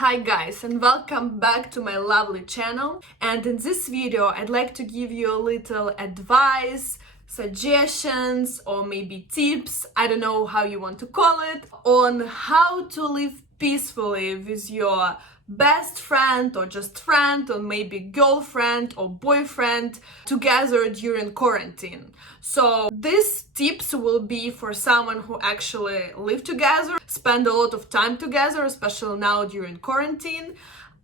Hi guys, and welcome back to my lovely channel. And in this video I'd like to give you a little advice, suggestions, or maybe tips, I don't know how you want to call it, on how to live peacefully with your best friend or just friend or maybe girlfriend or boyfriend together during quarantine. So these tips will be for someone who actually live together, spend a lot of time together, especially now during quarantine.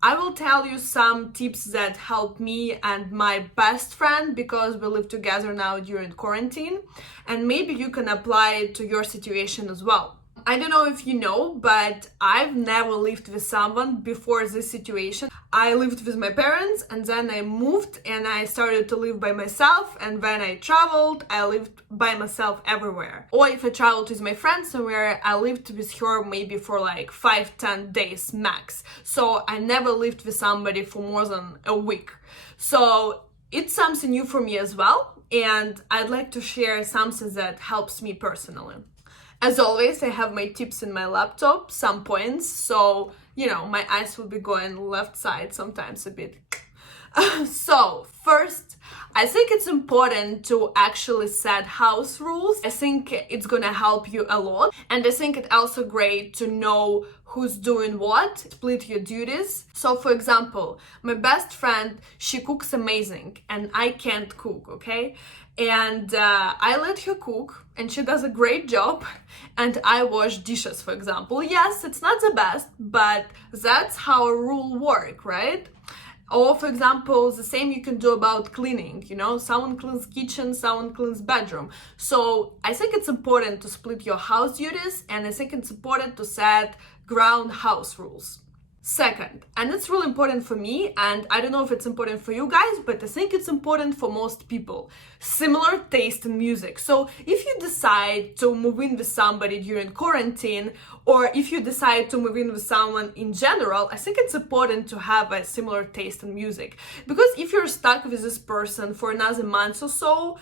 I will tell you some tips that help me and my best friend because we live together now during quarantine, and maybe you can apply it to your situation as well. I don't know if you know, but I've never lived with someone before this situation. I lived with my parents and then I moved and I started to live by myself, and when I traveled, I lived by myself everywhere. Or if I traveled with my friend somewhere, I lived with her maybe for like 5-10 days max. So I never lived with somebody for more than a week. So it's something new for me as well, and I'd like to share something that helps me personally. As always, I have my tips in my laptop, some points, so, my eyes will be going left side sometimes a bit. So, first, I think it's important to actually set house rules. I think it's gonna help you a lot. And I think it's also great to know who's doing what, split your duties. So, for example, my best friend, she cooks amazing and I can't cook, okay? And I let her cook and she does a great job, and I wash dishes, for example. Yes, it's not the best, but that's how a rule works, right? Or for example, the same you can do about cleaning, someone cleans kitchen, someone cleans bedroom. So I think it's important to split your house duties, and I think it's important to set ground house rules. Second, and it's really important for me, and I don't know if it's important for you guys, but I think it's important for most people, similar taste in music. So if you decide to move in with somebody during quarantine, or if you decide to move in with someone in general, I think it's important to have a similar taste in music. Because if you're stuck with this person for another month or so,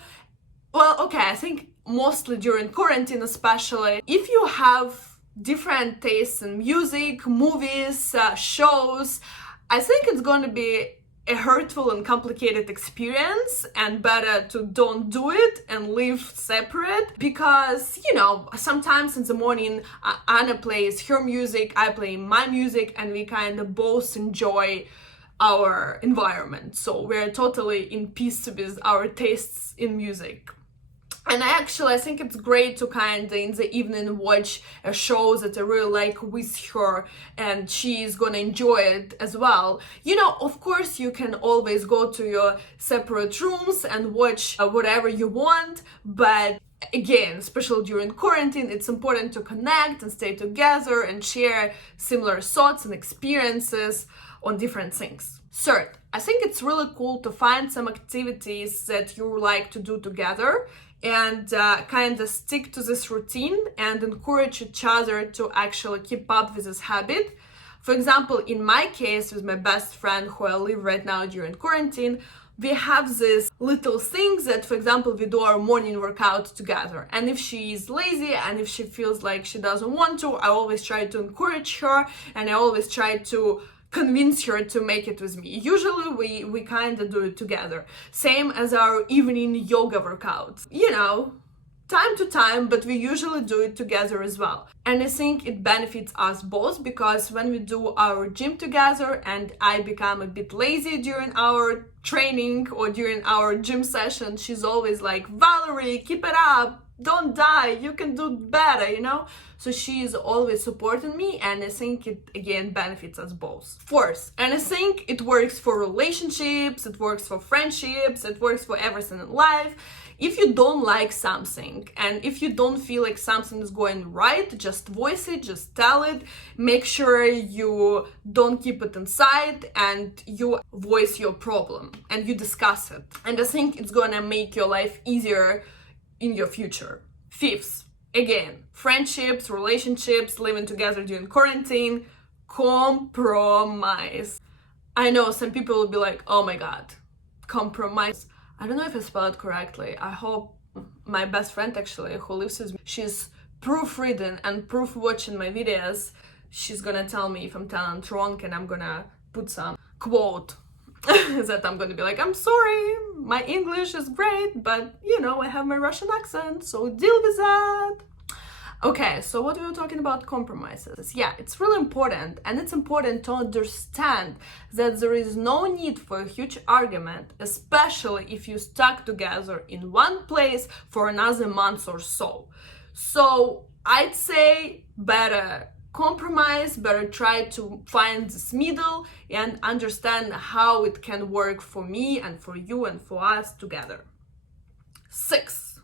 well, okay, I think mostly during quarantine especially, if you have different tastes in music, movies, shows, I think it's going to be a hurtful and complicated experience, and better to don't do it and live separate, because sometimes in the morning Anna plays her music, I play my music, and we kind of both enjoy our environment, so we're totally in peace with our tastes in music. And I think it's great to kind of in the evening watch a show that I really like with her, and she's gonna enjoy it as well. Of course, you can always go to your separate rooms and watch whatever you want, but again, especially during quarantine, it's important to connect and stay together and share similar thoughts and experiences on different things. Third, I think it's really cool to find some activities that you like to do together, and kind of stick to this routine and encourage each other to actually keep up with this habit. For example, in my case with my best friend who I live right now during quarantine, we have this little things that, for example, we do our morning workout together. And if she is lazy and if she feels like she doesn't want to, I always try to encourage her, and I always try to convince her to make it with me. Usually we kind of do it together. Same as our evening yoga workouts. Time to time, but we usually do it together as well. And I think it benefits us both, because when we do our gym together and I become a bit lazy during our training or during our gym session, she's always like, Valerie, keep it up, don't die, you can do better, So she is always supporting me, and I think it again benefits us both. Fourth, and I think it works for relationships, it works for friendships, it works for everything in life. If you don't like something, and if you don't feel like something is going right, just voice it, just tell it. Make sure you don't keep it inside, and you voice your problem and you discuss it. And I think it's gonna make your life easier in your future. Fifth, again, friendships, relationships, living together during quarantine, compromise. I know some people will be like, oh my god, compromise. I don't know if I spelled it correctly. I hope. My best friend actually, who lives with me, she's proofreading and proof watching my videos. she's gonna tell me if I'm telling it wrong, and I'm gonna put some quote that I'm gonna be like, I'm sorry, my English is great, but you know, I have my Russian accent, so deal with that. Okay, so what we were talking about compromises. Yeah, it's really important, and it's important to understand that there is no need for a huge argument, especially if you stuck together in one place for another month or so. So I'd say better compromise, better try to find this middle and understand how it can work for me and for you and for us together. 6.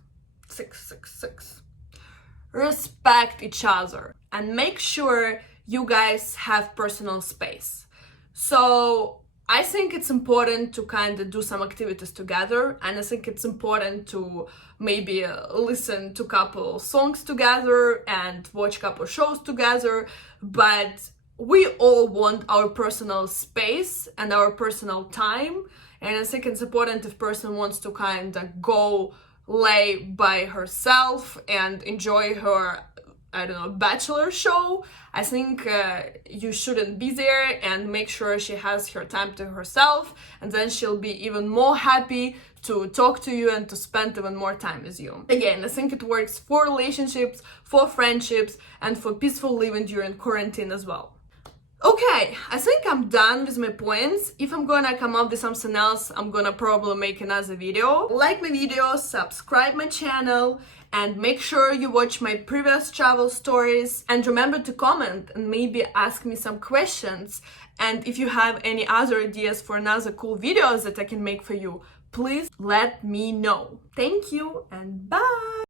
Respect each other and make sure you guys have personal space. So I think it's important to kind of do some activities together, and I think it's important to maybe listen to a couple songs together and watch a couple shows together, but we all want our personal space and our personal time, and I think it's important if person wants to kind of go lay by herself and enjoy her, I don't know, bachelor show. I think you shouldn't be there, and make sure she has her time to herself, and then she'll be even more happy to talk to you and to spend even more time with you. Again, I think it works for relationships, for friendships, and for peaceful living during quarantine as well. Okay, I think I'm done with my points. If I'm gonna come up with something else, I'm gonna probably make another video. Like my video, subscribe my channel, and make sure you watch my previous travel stories. And remember to comment and maybe ask me some questions. And if you have any other ideas for another cool videos that I can make for you, please let me know. Thank you and bye!